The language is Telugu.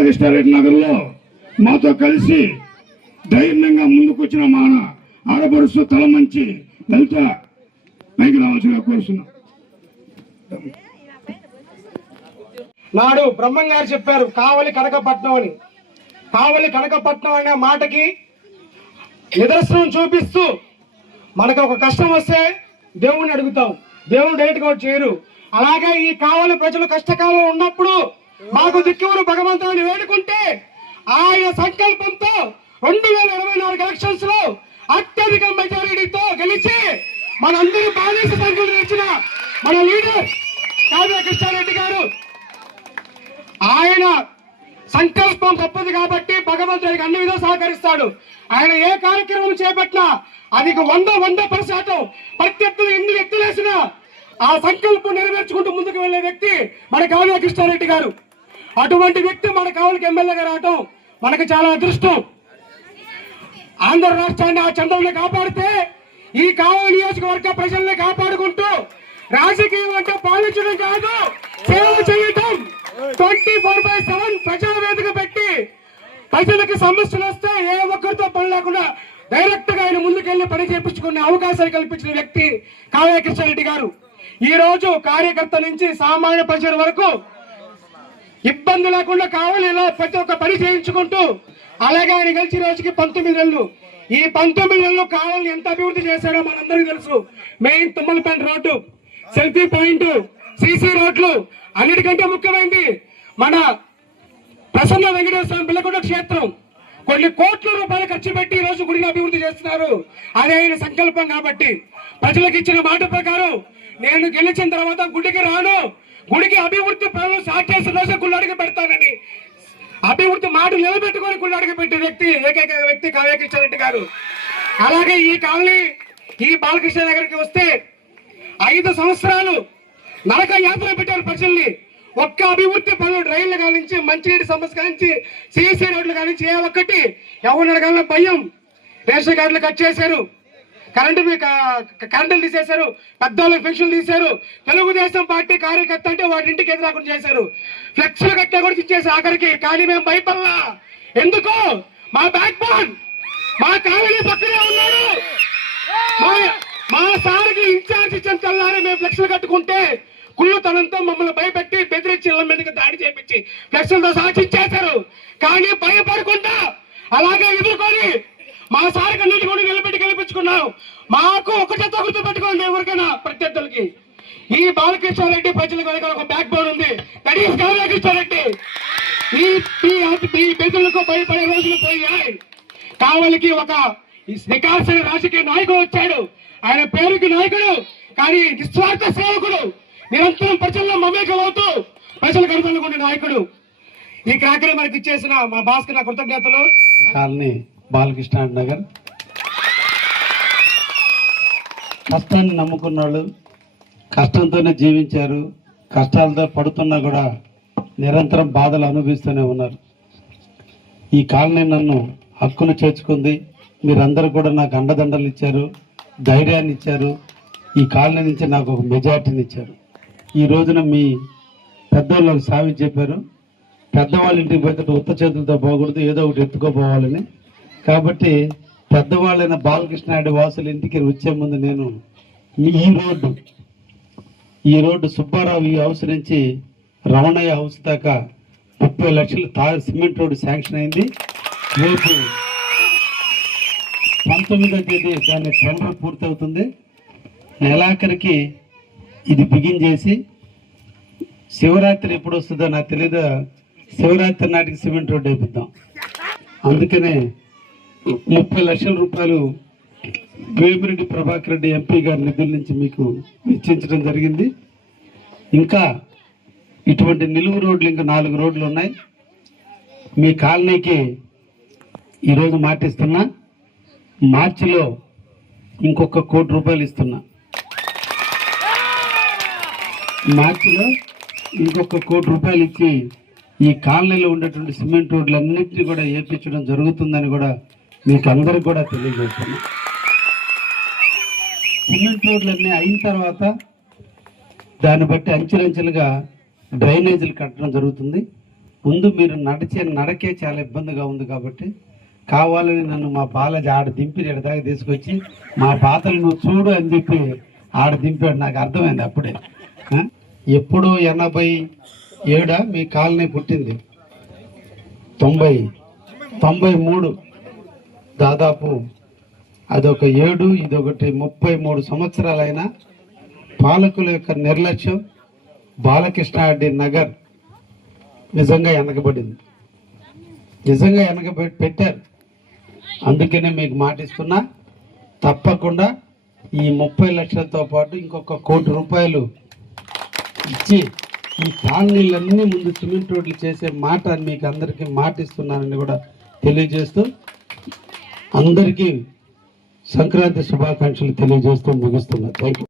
బాలకృష్ణారెడ్డి నగర్లో మాతో కలిసి ధైర్యంగా ముందుకొచ్చిన మాన ఆడపడుస్తూ తల మంచి లలిత పైకి రావాల్సిగా కోరుతున్నాం. నాడు బ్రహ్మం గారు చెప్పారు కావలి కనకపట్నం అని. కావలి కనకపట్నం అనే మాటకి నిదర్శనం చూపిస్తూ మనకు ఒక కష్టం వస్తే దేవుణ్ణి అడుగుతాం, దేవుడు డైరెక్ట్ గా చేయరు. అలాగే ఈ కావలి ప్రజలు కష్టకాలం ఉన్నప్పుడు మాకు దిక్కువరు భగవంతుడిని వేడుకుంటే ఆయన సంకల్పంతో 2024 ఎలక్షన్స్ లో అత్యధిక మెజారిటీతో గెలిచి మనందరూ బానిస సంఖ్యలు తెచ్చిన మన లీడర్ కావ్య కృష్ణారెడ్డి గారు, ఆయన సంకల్పం తప్పదు కాబట్టి భగవంతుడికి అన్ని విధాలు సహకరిస్తాడు. ఆయన ఏ కార్యక్రమం చేపట్టినా అది 100% ప్రత్యర్థులు ఎన్ని ఎత్తులేసినా ఆ సంకల్పం నెరవేర్చుకుంటూ ముందుకు వెళ్లే వ్యక్తి మన కావ్య కృష్ణారెడ్డి గారు. అటువంటి వ్యక్తి మన కావలికి ఎమ్మెల్యేగా రావటం మనకు చాలా అదృష్టం. ఆంధ్ర రాష్ట్రాన్ని ఆ చంద్రుల్ని కాపాడితే ఈ కావలి నియోజకవర్గ ప్రజల్ని కాపాడుకుంటూ రాజకీయం అంటే పాలించడం కాదు, సేవ చేయటం. 24/7 ప్రజల వేదిక పెట్టి ప్రజలకు సమస్యలు వస్తే ఏ ఒక్కరితో పని లేకుండా డైరెక్ట్ గా ఆయన ముందుకెళ్లి పని చేయించుకునే అవకాశాలు కల్పించిన వ్యక్తి కావ్య కృష్ణారెడ్డి గారు. ఈ రోజు కార్యకర్త నుంచి సామాన్య ప్రజల వరకు ఇబ్బంది లేకుండా కావలిలో ప్రతి ఒక్క పని చేయించుకుంటూ, అలాగే ఆయన గెలిచి రోజుకి 19 నెలలు. ఈ 19 నెలలు కావాలని ఎంత అభివృద్ధి చేశాడో మనందరికీ తెలుసు. Main Tummalapalli road, selfie point, CC రోడ్లు, అన్నిటికంటే ముఖ్యమైనది మన ప్రసన్న వెంకటేశ్వర బిల్లకొండ క్షేత్రం. కొన్ని కోట్ల రూపాయలు ఖర్చు పెట్టి ఈ రోజు గుడిని అభివృద్ధి చేస్తున్నారు. అదే ఆయన సంకల్పం కాబట్టి ప్రజలకు ఇచ్చిన మాట ప్రకారం నేను గెలిచిన తర్వాత గుడికి రాను, గుడికి అభివృద్ధి పనులు స్టార్ట్ చేసిన రోజు గుళ్ళడికి పెడతానని అభివృద్ధి మాట నిలబెట్టుకొని గుళ్ళడికి పెట్టే వ్యక్తి ఏకైక వ్యక్తి కావ్య కృష్ణారెడ్డి గారు. అలాగే ఈ కాలనీ ఈ బాలకృష్ణ దగ్గరికి వస్తే 5 సంవత్సరాలు నరక యాత్ర పెట్టారు ప్రజల్ని. ఒక్క అభివృద్ధి పనులు రైళ్లు కానించి, మంచినీటి సమస్య కానించి, సిసి రోడ్లు కానించి ఏ ఒక్కటి ఎవరు అడగాల భయం. రేషన్ కార్డులు కట్ చేశారు, కరెంటులు తీసేశారు, పెద్దవాళ్ళకి పెన్షన్లు తీశారు. తెలుగుదేశం పార్టీ కార్యకర్త అంటే వాటి ఇంటికి ఎదురాకుండా చేశారు. ఫ్లెక్స్లు కట్టే కూడా ఇచ్చేసి ఆఖరికి. కానీ మేము భయపడలా. ఎందుకు? మా బ్యాక్ బోన్ మా కాలనీ పక్కనే ఉన్నాడు. మా సార్కి ఇన్ఛార్జ్ ఇచ్చిన తెల్లారి మేము ఫ్లెక్స్లు కట్టుకుంటే కుళ్ళుతనంతో మమ్మల్ని భయపెట్టి బెదిరించి ఇళ్ల మీదకి దాడి చేపించి ఫ్లెక్స్లతో సాక్షించేశారు. కానీ భయపడకుండా అలాగే ఎదుర్కొని మా సార్కి అన్నిటి కూడా నిలబెట్టి గెలిపించుకున్నాం. మాకు ఒకటే గుర్తు పెట్టుకోండి ఎవరికైనా ప్రత్యర్థులకి, ఈ బాలకృష్ణారెడ్డి ప్రజలకు వెనక ఒక బ్యాక్ బోన్ ఉంది. That is Kavya Krishna Reddy. ఈ బెదులకు భయపడే రోజులు పోయాయి. కావలికి ఒక నికాల్సిన రాజకీయ నాయకుడు వచ్చాడు. ఆయన పేరుకి నాయకుడు, కానీ నిస్వార్థ సేవకుడు. నిరంతరం ప్రజల్లో మమేకం అవుతూ ప్రజలకు అనుకూలంగా నాయకుడు. ఈ కార్యక్రమం మనకి ఇచ్చేసిన మా భాస్కర్ కృతజ్ఞతలు. కాలనీ బాలకృష్ణ నగర్ కష్టాన్ని నమ్ముకున్న వాళ్ళు కష్టంతోనే జీవించారు. కష్టాలతో పడుతున్నా కూడా నిరంతరం బాధలు అనుభవిస్తూనే ఉన్నారు. ఈ కాలనీ నన్ను హక్కును చేర్చుకుంది. మీరందరూ కూడా నాకు అండదండలు ఇచ్చారు, ధైర్యాన్ని ఇచ్చారు. ఈ కాలనీ నుంచి నాకు ఒక మెజార్టీని ఇచ్చారు. ఈ రోజున మీ పెద్దవాళ్ళకి సావి చెప్పారు, పెద్దవాళ్ళ ఇంటికి పోతే ఉత్త చేతులతో పోకూడదు, ఏదో ఒకటి ఎత్తుకోపోవాలని. కాబట్టి పెద్దవాళ్ళైన బాలకృష్ణారెడ్డి వాసుల ఇంటికి వచ్చే ముందు నేను ఈ రోడ్డు సుబ్బారావు ఈ హౌస్ నుంచి రమణయ్య హౌస్ దాకా 30 లక్షలు సిమెంట్ రోడ్డు శాంక్షన్ అయింది. రేపు 19వ తేదీ దాని టెండర్ పూర్తవుతుంది. నెలాఖరికి ఇది బిగిన్ చేసి శివరాత్రి ఎప్పుడు వస్తుందో నాకు తెలియదు, శివరాత్రి నాటికి సిమెంట్ రోడ్డు వేపిద్దాం. అందుకనే 30 లక్షల రూపాయలు వేమిరెడ్డి ప్రభాకర్ రెడ్డి ఎంపీ గారి నిధుల నుంచి మీకు వెచ్చించడం జరిగింది. ఇంకా ఇటువంటి నిలువు రోడ్లు ఇంకా 4 రోడ్లు ఉన్నాయి. మీ కాలనీకి ఈరోజు మాటిస్తున్నా, మార్చిలో ఇంకొక ₹1 కోటి ఇస్తున్నా. మార్చిలో ఇంకొక ₹1 కోటి ఇచ్చి ఈ కాలనీలో ఉండేటువంటి సిమెంట్ రోడ్లన్నింటినీ కూడా వేయించడం జరుగుతుందని కూడా మీకు అందరికి కూడా తెలియజేస్తున్నా. సిమెంట్ రోడ్లన్నీ అయిన తర్వాత దాన్ని బట్టి అంచెలంచెలుగా డ్రైనేజీలు కట్టడం జరుగుతుంది. ముందు మీరు నడకే చాలా ఇబ్బందిగా ఉంది కాబట్టి కావాలని నన్ను మా బాలాజీ ఆడ దింపి దాకా తీసుకొచ్చి మా బాధలు నువ్వు చూడు అని చెప్పి ఆడ దింపాడు. నాకు అర్థమైంది అప్పుడే. ఎప్పుడు 87 మీ కాలనీ పుట్టింది, 93 దాదాపు అదొక 7, ఇదొకటి 33 సంవత్సరాలైనా పాలకుల యొక్క నిర్లక్ష్యం బాలకృష్ణారెడ్డి నగర్ నిజంగా వెనకబడింది, నిజంగా పెట్టారు. అందుకనే మీకు మాటిస్తున్నా, తప్పకుండా ఈ 30 లక్షలతో పాటు ఇంకొక 1 కోటి రూపాయలు ఇచ్చి ఈ కాలనీలన్నీ ముందు సిమెంట్ రోడ్లు చేసే మాట మీకు అందరికీ మాటిస్తున్నానని కూడా తెలియజేస్తూ అందరికీ సంక్రాంతి శుభాకాంక్షలు తెలియజేస్తూ ముగిస్తున్నా. Thank you.